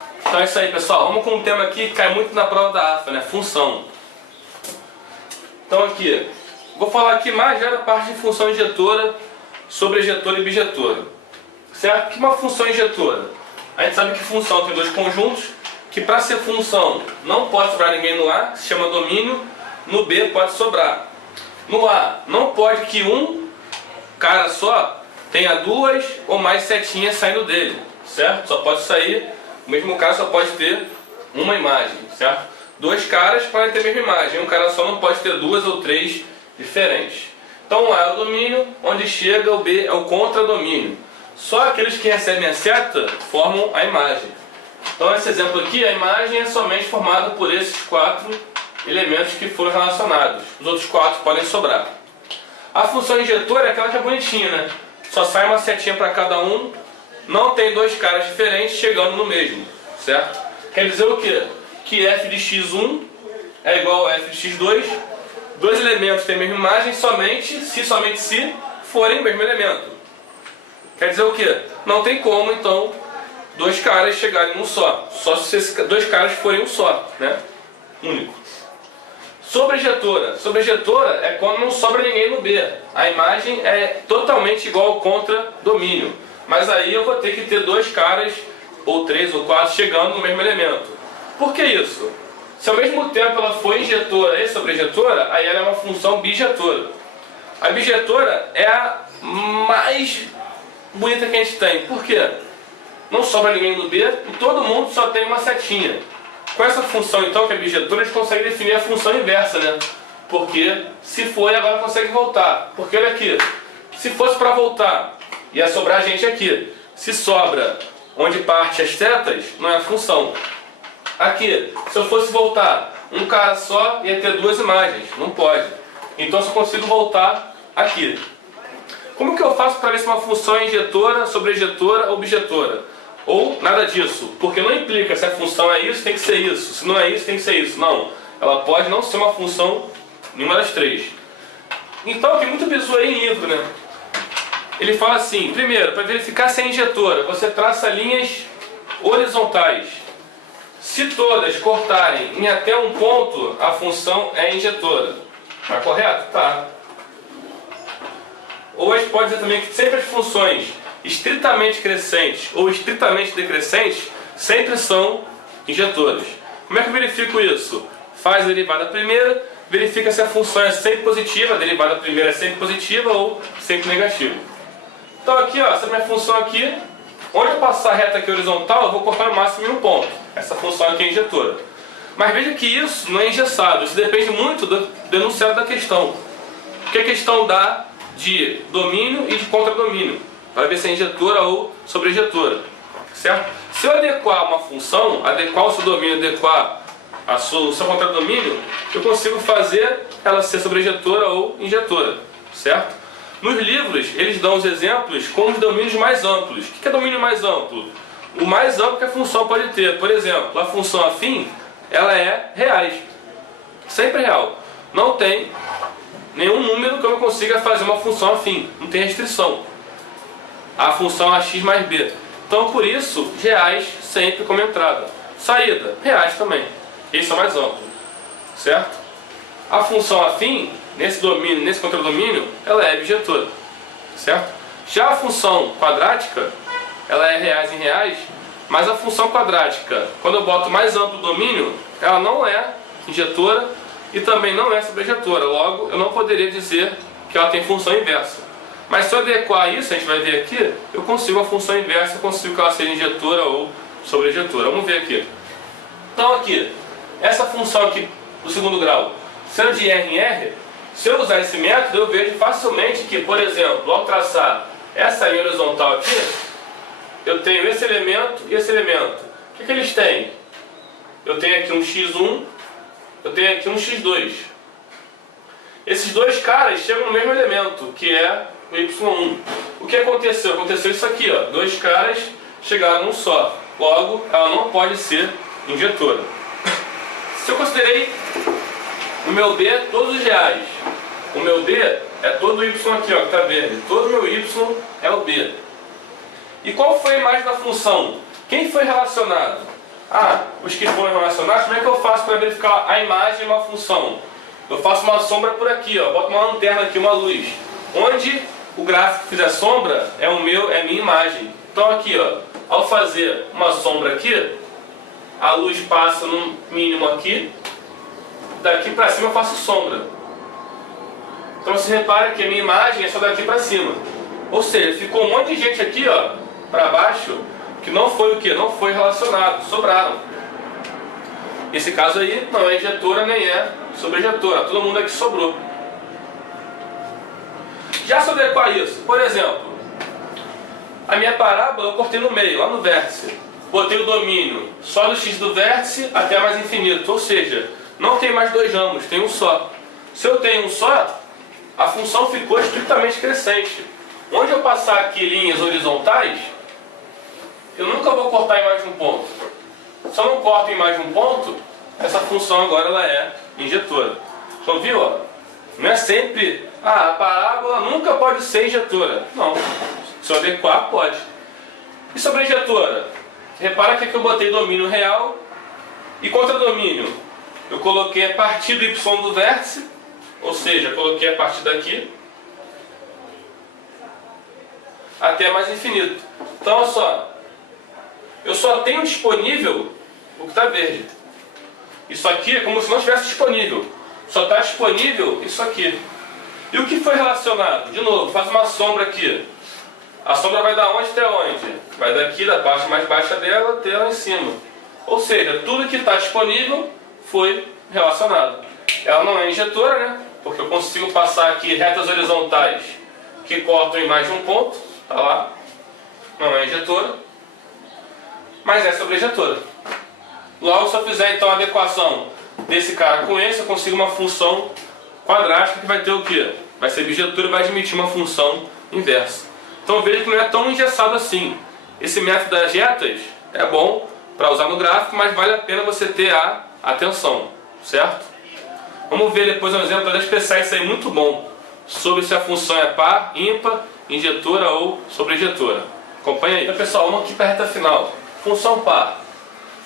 Então é isso aí, pessoal. Vamos com um tema aqui que cai muito na prova da AFA, né? Função. Então aqui, vou falar aqui mais já da parte de função injetora, sobrejetora e bijetora. Certo? O que é uma função injetora? A gente sabe que função tem dois conjuntos, que para ser função não pode sobrar ninguém no A, que se chama domínio, no B pode sobrar. No A, não pode que um cara só tenha duas ou mais setinhas saindo dele, certo? Só pode sair, o mesmo cara só pode ter uma imagem, certo? Dois caras podem ter a mesma imagem, um cara só não pode ter duas ou três diferentes. Então o A é o domínio, onde chega o B é o contradomínio. Só aqueles que recebem a seta formam a imagem. Então nesse exemplo aqui, a imagem é somente formada por esses quatro elementos que foram relacionados. Os outros quatro podem sobrar. A função injetora é aquela que é bonitinha, né? Só sai uma setinha para cada um, não tem dois caras diferentes chegando no mesmo, certo? Quer dizer o quê? Que f de x1 é igual a f de x2. Dois elementos têm a mesma imagem somente se forem o mesmo elemento. Quer dizer o quê? Não tem como, então, dois caras chegarem num só. Só se esses dois caras forem um só, né? Único. Sobrejetora. Sobrejetora é quando não sobra ninguém no B. A imagem é totalmente igual ao contradomínio. Mas aí eu vou ter que ter dois caras, ou três ou quatro, chegando no mesmo elemento. Por que isso? Se ao mesmo tempo ela for injetora e sobrejetora, aí ela é uma função bijetora. A bijetora é a mais bonita que a gente tem. Por quê? Não sobra ninguém no B e todo mundo só tem uma setinha. Com essa função então, que é bijetora, a gente consegue definir a função inversa, né? Porque se foi, agora consegue voltar. Porque olha aqui, se fosse para voltar, ia sobrar gente aqui. Se sobra onde parte as setas, não é a função. Aqui, se eu fosse voltar, um cara só ia ter duas imagens. Não pode. Então eu só consigo voltar aqui. Como que eu faço para ver se uma função é injetora, sobrejetora ou bijetora? Ou nada disso, porque não implica se a função é isso, tem que ser isso. Se não é isso, tem que ser isso. Não, ela pode não ser uma função nenhuma das três. Então, tem muito bizu aí em livro, né? Ele fala assim, primeiro, para verificar se é injetora, você traça linhas horizontais. Se todas cortarem em até um ponto, a função é injetora. Tá correto? Tá. Ou a gente pode dizer também que sempre as funções estritamente crescentes ou estritamente decrescentes sempre são injetoras. Como é que eu verifico isso? Faz a derivada primeira, verifica se a função é sempre positiva, a derivada primeira é sempre positiva ou sempre negativa. Então aqui, ó, essa minha função aqui, onde eu passar a reta aqui horizontal, eu vou cortar no máximo em um ponto. Essa função aqui é injetora. Mas veja que isso não é engessado, isso depende muito do enunciado da questão. O que a questão dá de domínio e de contradomínio, para ver se é injetora ou sobrejetora, certo? Se eu adequar uma função, adequar o seu domínio, adequar o seu contradomínio, eu consigo fazer ela ser sobrejetora ou injetora, certo? Nos livros, eles dão os exemplos com os domínios mais amplos. O que é domínio mais amplo? O mais amplo que a função pode ter. Por exemplo, a função afim, ela é reais, sempre real. Não tem nenhum número que eu não consiga fazer uma função afim, não tem restrição. A função ax mais b. Então, por isso, reais sempre como entrada. Saída, reais também. Esse é o mais amplo, certo? A função afim, nesse domínio, nesse contradomínio, ela é bijetora, certo? Já a função quadrática, ela é reais em reais, mas a função quadrática, quando eu boto mais amplo domínio, ela não é injetora e também não é sobrejetora. Logo, eu não poderia dizer que ela tem função inversa. Mas se eu adequar isso, a gente vai ver aqui, eu consigo a função inversa, eu consigo que ela seja injetora ou sobrejetora. Vamos ver aqui. Então aqui, essa função aqui do segundo grau, sendo de R em R, se eu usar esse método, eu vejo facilmente que, por exemplo, ao traçar essa linha horizontal aqui, eu tenho esse elemento e esse elemento. O que eles têm? Eu tenho aqui um x1, eu tenho aqui um x2. Esses dois caras chegam no mesmo elemento, que é o y1. O que aconteceu? Aconteceu isso aqui, ó. Dois caras chegaram num só. Logo, ela não pode ser injetora. Se eu considerei o meu B todos os reais, o meu B é todo o y aqui, ó, que está verde. Todo o meu y é o B. E qual foi a imagem da função? Quem foi relacionado? os que foram relacionados, como é que eu faço para verificar a imagem de uma função? Eu faço uma sombra por aqui, ó, boto uma lanterna aqui, uma luz. Onde o gráfico que fizer sombra é a minha imagem. Então aqui, ó, ao fazer uma sombra aqui, a luz passa no mínimo aqui, daqui para cima eu faço sombra. Então você repara que a minha imagem é só daqui para cima. Ou seja, ficou um monte de gente aqui, ó, para baixo, que não foi o que? Não foi relacionado, sobraram. Esse caso aí não é injetora nem é sobreinjetora, todo mundo aqui sobrou. Já se eu adequar isso, por exemplo, a minha parábola eu cortei no meio, lá no vértice. Botei o domínio só do x do vértice até mais infinito, ou seja, não tem mais dois ramos, tem um só. Se eu tenho um só, a função ficou estritamente crescente. Onde eu passar aqui linhas horizontais, eu nunca vou cortar em mais de um ponto. Se eu não corto em mais de um ponto, essa função agora ela é injetora. Então viu? Ó? Não é sempre, a parábola nunca pode ser injetora. Não. Se eu adequar, pode. E sobre a injetora? Repara que aqui eu botei domínio real e contra domínio. Eu coloquei a partir do y do vértice, ou seja, coloquei a partir daqui até mais infinito. Então olha só, eu só tenho disponível o que está verde. Isso aqui é como se não estivesse disponível. Só está disponível isso aqui. E o que foi relacionado? De novo, faz uma sombra aqui. A sombra vai da onde até onde? Vai daqui, da parte mais baixa dela, até lá em cima. Ou seja, tudo que está disponível foi relacionado. Ela não é injetora, né? Porque eu consigo passar aqui retas horizontais que cortam em mais de um ponto. Tá lá. Não é injetora. Mas é sobreinjetora. Logo, se eu fizer então a adequação desse cara com esse, eu consigo uma função quadrática que vai ter o quê? Vai ser bijetura e vai admitir uma função inversa. Então veja que não é tão engessado assim. Esse método das retas é bom para usar no gráfico, mas vale a pena você ter a atenção, certo? Vamos ver depois um exemplo das especiais, isso aí muito bom, sobre se a função é par, ímpar, injetora ou sobreinjetora. Acompanha aí. Então pessoal, vamos aqui para a reta final. Função par.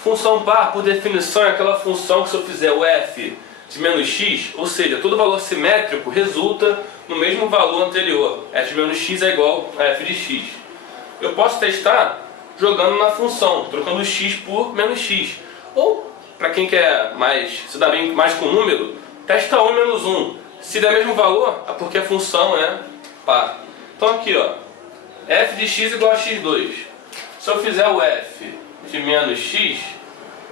Função par, por definição, é aquela função que se eu fizer o f de menos x, ou seja, todo valor simétrico resulta no mesmo valor anterior. f de menos x é igual a f de x. Eu posso testar jogando na função, trocando x por menos x. Ou, para quem quer se dar bem mais com o número, testa 1 e menos 1. Se der o mesmo valor, é porque a função é par. Então aqui, ó, f de x igual a x2. Se eu fizer o f de menos x,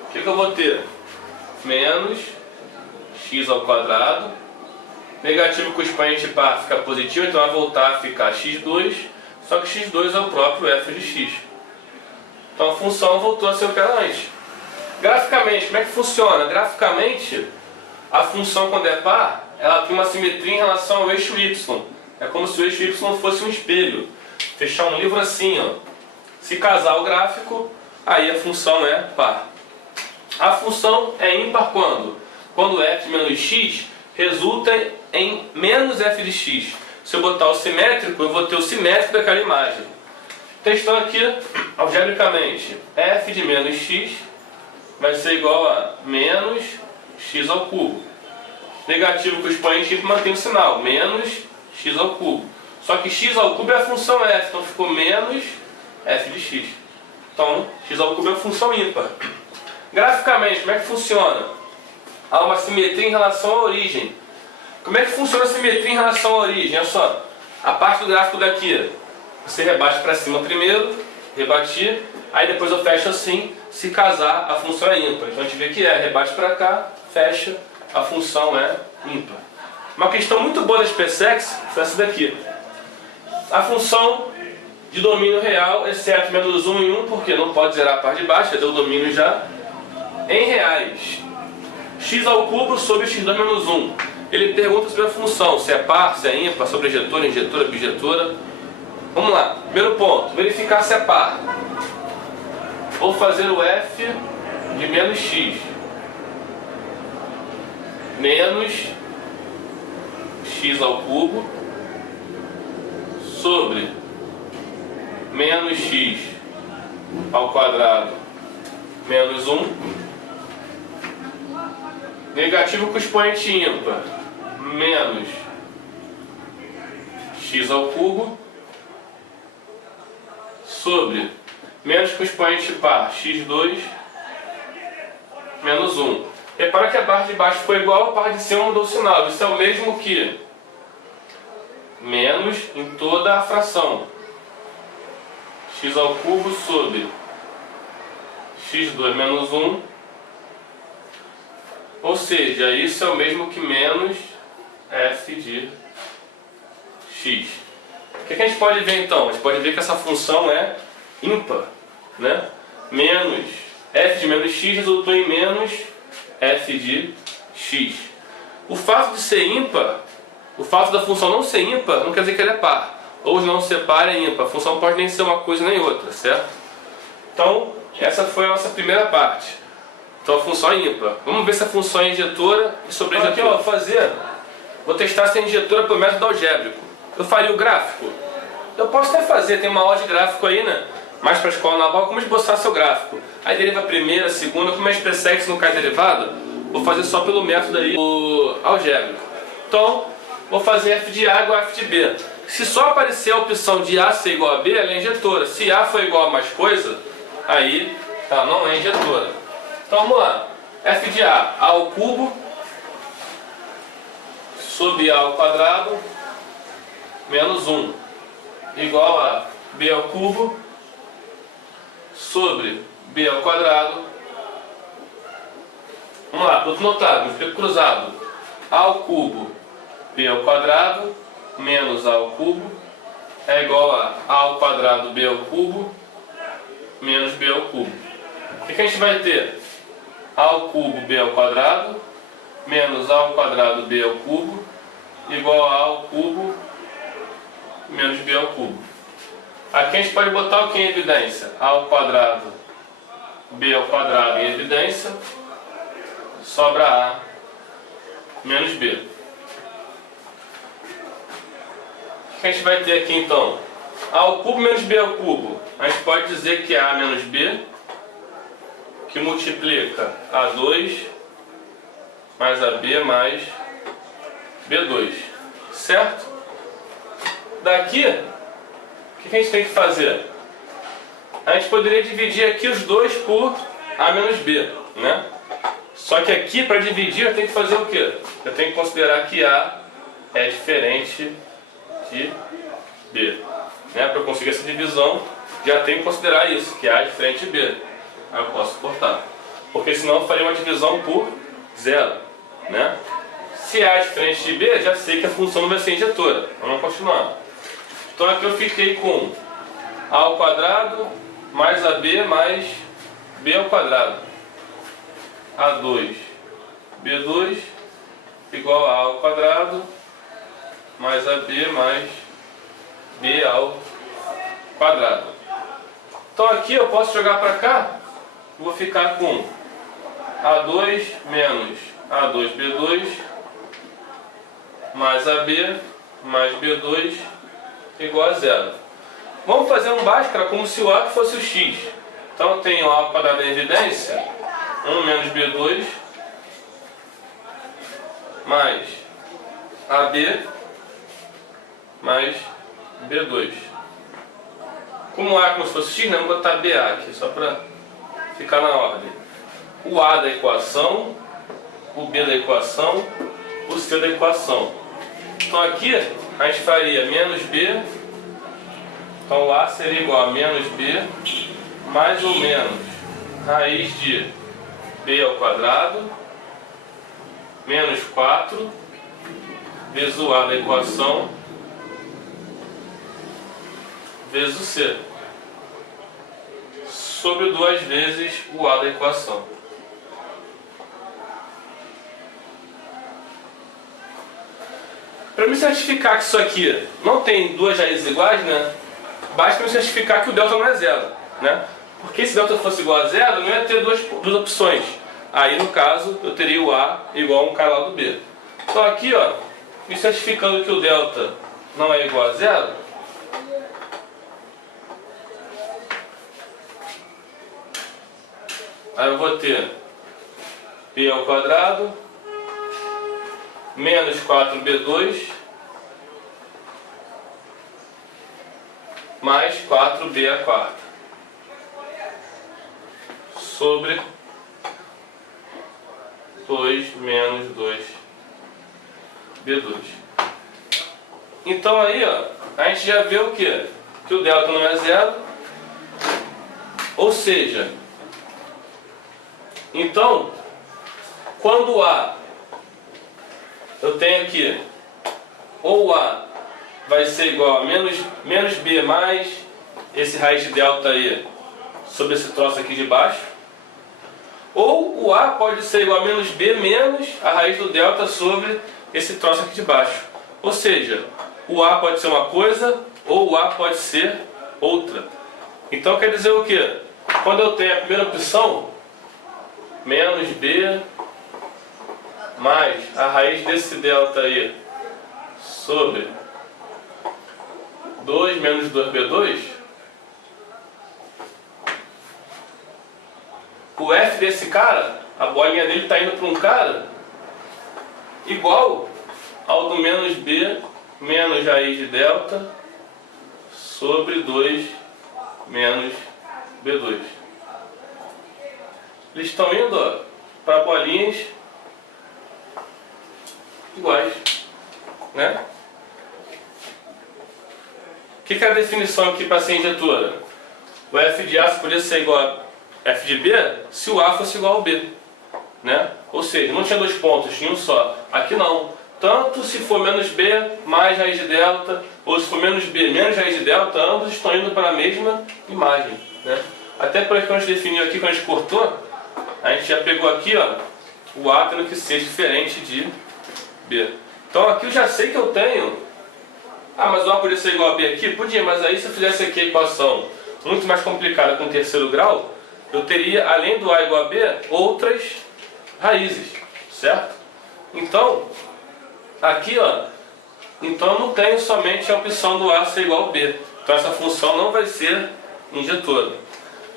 o que eu vou ter? Menos x ao quadrado. Negativo com o expoente par fica positivo, então vai voltar a ficar x2. Só que x2 é o próprio f de x. Então a função voltou a ser o que era antes. Graficamente, como é que funciona? Graficamente, a função quando é par, ela tem uma simetria em relação ao eixo y. É como se o eixo y fosse um espelho. Fechar um livro assim, ó. Se casar o gráfico, aí a função é par. A função é ímpar quando? Quando f de menos x resulta em menos f de x. Se eu botar o simétrico, eu vou ter o simétrico daquela imagem. Testando aqui, algebricamente, f de menos x vai ser igual a menos x ao cubo. Negativo com o expoente y mantém o sinal, menos x ao cubo. Só que x ao cubo é a função f, então ficou menos f de x. Então, x ao cubo é a função ímpar. Graficamente, como é que funciona? Há uma simetria em relação à origem. Como é que funciona a simetria em relação à origem? Olha só, a parte do gráfico daqui, você rebate para cima primeiro, rebati, aí depois eu fecho assim, se casar a função é ímpar. Então a gente vê que rebate para cá, fecha, a função é ímpar. Uma questão muito boa da SpaceX foi essa daqui. A função de domínio real, exceto menos 1 e 1, porque não pode zerar a parte de baixo, já deu o domínio já, em reais. X ao cubo sobre x2 menos 1. Ele pergunta sobre a função, se é par, se é ímpar, sobreinjetora, injetora, bijetora. Vamos lá, primeiro ponto, verificar se é par. Vou fazer o f de menos x menos x ao cubo sobre menos x ao quadrado menos 1. Negativo com expoente ímpar, menos x ao cubo, sobre menos com expoente par, x2, menos 1. Repara que a barra de baixo foi igual, a barra de cima mudou o sinal. Isso é o mesmo que menos em toda a fração. X ao cubo sobre x2 menos 1. Ou seja, isso é o mesmo que menos f de x. O que a gente pode ver então? A gente pode ver que essa função é ímpar, né? Menos f de menos x resultou em menos f de x. O fato de ser ímpar, o fato da função não ser ímpar, não quer dizer que ela é par. Ou de não ser par é ímpar. A função pode nem ser uma coisa nem outra, certo? Então, essa foi a nossa primeira parte. Então a função é ímpar. Vamos ver se a função é injetora e sobrejetora. Aqui, ó, vou testar se é injetora pelo método algébrico. Eu faria o gráfico? Eu posso até fazer, tem uma aula de gráfico aí, né? Mais para a escola naval, como esboçar seu gráfico. Aí deriva a primeira, a segunda, como é expressar que se não cai derivada, vou fazer só pelo método aí, o algébrico. Então, vou fazer f de A igual a f de B. Se só aparecer a opção de A ser igual a B, ela é injetora. Se A for igual a mais coisa, aí ela não é injetora. Então vamos lá. F de A ao cubo sobre A ao quadrado menos 1 igual a B ao cubo sobre B ao quadrado. Vamos lá, produto notável, multiplico cruzado. A ao cubo B ao quadrado menos A ao cubo é igual a ao quadrado B ao cubo menos B ao cubo. O que a gente vai ter? A ao cubo B ao quadrado menos A ao quadrado B ao cubo igual a ao cubo menos B ao cubo. Aqui a gente pode botar o que em evidência? A ao quadrado B ao quadrado em evidência, sobra A menos B. O que a gente vai ter aqui então? A ao cubo menos B ao cubo. A gente pode dizer que é A menos B, que multiplica A2 mais AB mais B2. Certo? Daqui, o que a gente tem que fazer? A gente poderia dividir aqui os dois por A menos B, né? Só que aqui, para dividir, eu tenho que fazer o quê? Eu tenho que considerar que A é diferente de B. Né? Para eu conseguir essa divisão, já tenho que considerar isso, que A é diferente de B. Aí eu posso cortar. Porque senão eu faria uma divisão por zero. Né? Se A é diferente de B, já sei que a função não vai ser injetora. Vamos continuar. Então aqui eu fiquei com A ao quadrado mais AB mais B ao quadrado. A2, B2 igual a ao quadrado mais AB mais B ao quadrado. Então aqui eu posso jogar para cá, vou ficar com A2 menos A2B2 mais AB mais B2 igual a zero. Vamos fazer um Bhaskara como se o A fosse o X. Então eu tenho A ao quadrado em evidência, 1 menos B2 mais AB mais B2. Como A como se fosse X, né? Vamos botar BA aqui, só para ficar na ordem. O A da equação, o B da equação, o C da equação. Então aqui a gente faria menos B, então o A seria igual a menos B, mais ou menos raiz de B ao quadrado, menos 4, vezes o A da equação, vezes o C, sobre 2 vezes o A da equação. Para me certificar que isso aqui não tem duas raízes iguais, né, basta me certificar que o delta não é zero, né? Porque se delta fosse igual a zero, não ia ter duas opções. Aí, no caso, eu teria o A igual a 1 k lado B. Então aqui, ó, me certificando que o delta não é igual a zero, Aí eu vou ter b ao quadrado menos 4b2 mais 4b à quarta sobre 2 menos 2b2. Então aí, ó, a gente já vê o que? Que o delta não é zero, ou seja, então, quando A, eu tenho aqui, ou A vai ser igual a menos B mais esse raiz de delta aí sobre esse troço aqui de baixo, ou o A pode ser igual a menos B menos a raiz do delta sobre esse troço aqui de baixo. Ou seja, o A pode ser uma coisa ou o A pode ser outra. Então quer dizer o que? Quando eu tenho a primeira opção, menos B mais a raiz desse delta aí sobre 2 menos 2b2, o f desse cara, a bolinha dele está indo para um cara igual ao do menos b menos raiz de delta sobre 2 menos b2. Eles estão indo para bolinhas iguais, né? O que é a definição aqui para ser injetora? O f de A poderia ser igual a f de B se o A fosse igual ao B, né? Ou seja, não tinha dois pontos, tinha um só. Aqui não. Tanto se for menos B mais raiz de delta, ou se for menos B menos raiz de delta, ambos estão indo para a mesma imagem, né? Até por que a gente definiu aqui, quando a gente cortou, a gente já pegou aqui, ó, o A tendo que ser diferente de B. Então aqui eu já sei que eu tenho... Ah, mas o A podia ser igual a B aqui? Podia, mas aí se eu fizesse aqui a equação muito mais complicada com terceiro grau, eu teria, além do A igual a B, outras raízes, certo? Então, aqui, ó, então eu não tenho somente a opção do A ser igual a B. Então essa função não vai ser injetora.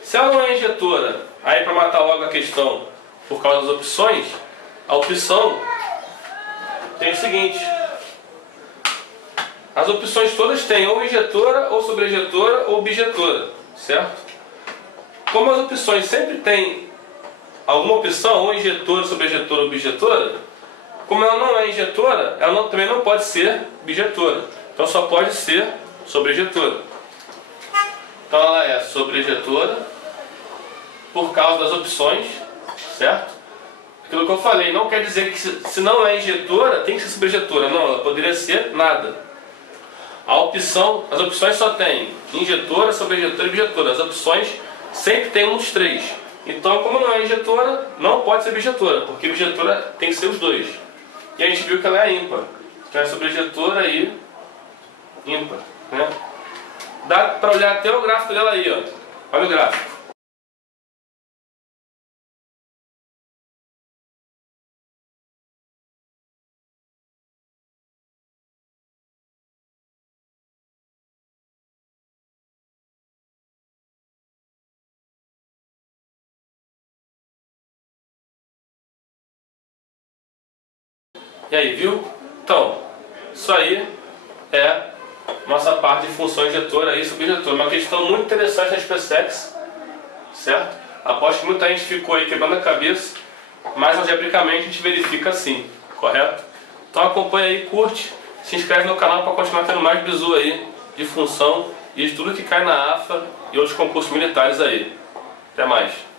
Se ela não é injetora, aí para matar logo a questão por causa das opções, a opção tem o seguinte: as opções todas têm ou injetora, ou sobrejetora, ou bijetora, certo? Como as opções sempre têm alguma opção, ou injetora, sobrejetora ou bijetora, como ela não é injetora, ela também não pode ser bijetora. Então só pode ser sobrejetora. Então ela é sobrejetora por causa das opções, certo? Aquilo que eu falei, não quer dizer que se não é injetora, tem que ser sobrejetora. Não, ela poderia ser nada. A opção, as opções só tem injetora, sobrejetora e bijetora. As opções sempre tem um dos três. Então, como não é injetora, não pode ser bijetora, porque bijetora tem que ser os dois. E a gente viu que ela é ímpar. Então é sobrejetora e ímpar, né? Dá para olhar até o gráfico dela aí, ó. Olha o gráfico. E aí, viu? Então, isso aí é nossa parte de função injetora e subjetora. Uma questão muito interessante na SpaceX, certo? Aposto que muita gente ficou aí quebrando a cabeça, mas algebricamente a gente verifica assim, correto? Então acompanha aí, curte, se inscreve no canal para continuar tendo mais bizu aí de função e de tudo que cai na AFA e outros concursos militares aí. Até mais!